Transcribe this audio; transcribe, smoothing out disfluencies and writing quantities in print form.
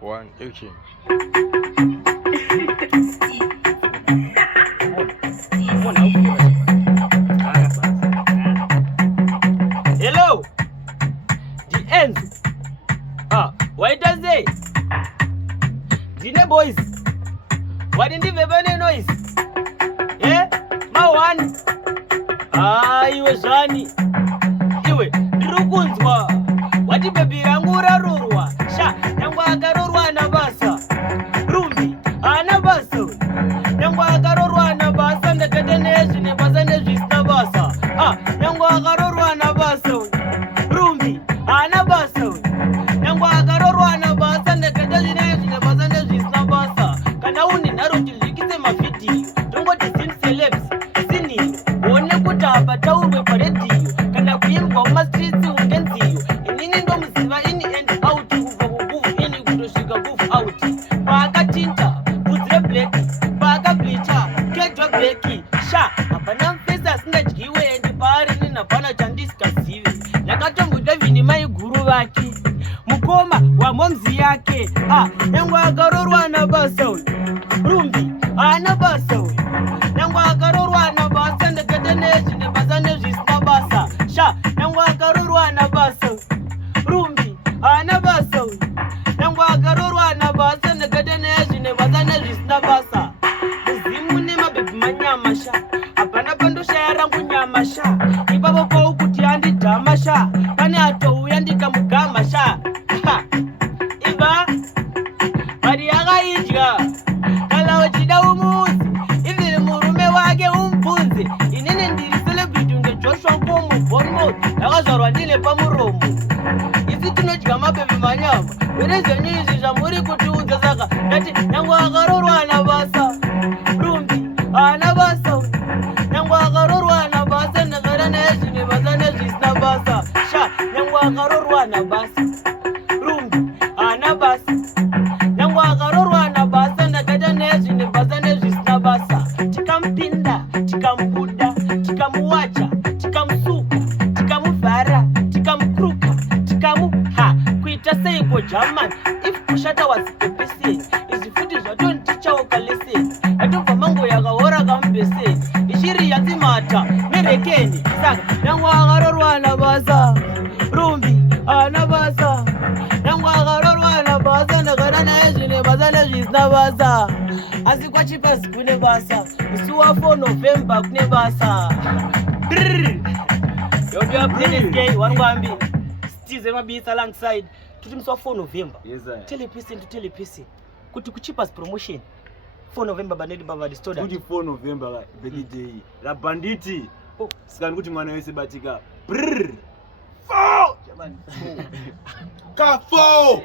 One, action. Hello, the end. Why does they? Dine boys, why didn't you have any noise? Yeah, my one. Iwe zvani, iwe ndirukunzwa wati bebi rangu rarorwa sha nyangwa akarorwa na basa rumbi ana basa nyangwa akarorwa na basa ndakata nezvi nebasa nezvisina basa nyangwa akarorwa na basa rumbi ana basa nyangwa akarorwa na basa ndakata zvinezvi nebasa nezvisina basa kana uni nharo tizvikise mavhidhiyo tongoti zin celebs sinhiro one kuti hapataurwe paredhiyo kana kuimbwa mumastritsi ungenziyo inini ndomuziva ini and out kubva kuguvu ini kutosvika guvu out paakatinta bvudzi rebleki paakablicha kedwa bleki sha hapana mufesi asingadyiwe endi paarini hapana chandisingazive ndakatomboita vhini maiguru vake mukoma wamomzi yake nyangwa akarorwa nabasa rumbi haana basa nyangwa akarorwa nabasa ndakata nezvi nebasa nezvisina basa sha nyangwa akarorwa nabasa rumbi haana basa nyangwa akarorwa nabasa ndakata nezvi nebasa nezvisina basa muzimu nemabhebhi manyama sha hapana pandoshaya rangu nyama sha ipapo pau kuti andidhama sha pane atouya ndikamugama sha iva mari yakaidya kana uchida umuzi iviri murume wake umbvunze inini ndiri celebrity unge Joshua Komu Bournemouth yakazvarwa ndine pamuromo isi tinodya mabhebhi manyama vere zvenyu izvi zvamuri kutiudza saka ndati nyangwa akarorwa nabasa rumbi haana basa nyangwa akarorwa nabasa ndakada nezvi nebasa nezvisina basa sha nyangwa akarorwa nabasa rumbi haana basa nyangwa akarorwa nabasa ndakaita nezvi nebasa nezvisina basa tikamupinda tikamubuda tikamuwacha tikamusuka tikamuvhara tikamukruka tikamuha kuita seiko german if kushata was a person izvi futi zvatontichaoka leseni yatobva mango yakaora kamubheseni ichiri yatsimata nerekeni saka nyangwa akarorwa nabasa rumbi haana basa nyangwa akarorwa nabasa ndakada nezvi nebasa nezvisina basa asi kwachipasi kune basa musi wa4 November kune basa yodyaplay wangwambi stize mabitsa alongside tuti musi wa4 November tell a person kuti kuchipas promotion 4 November banedi bavadi stoda kuti 4 November birthday la banditi sikani kuti mwana wese batika jamani 4 ka 4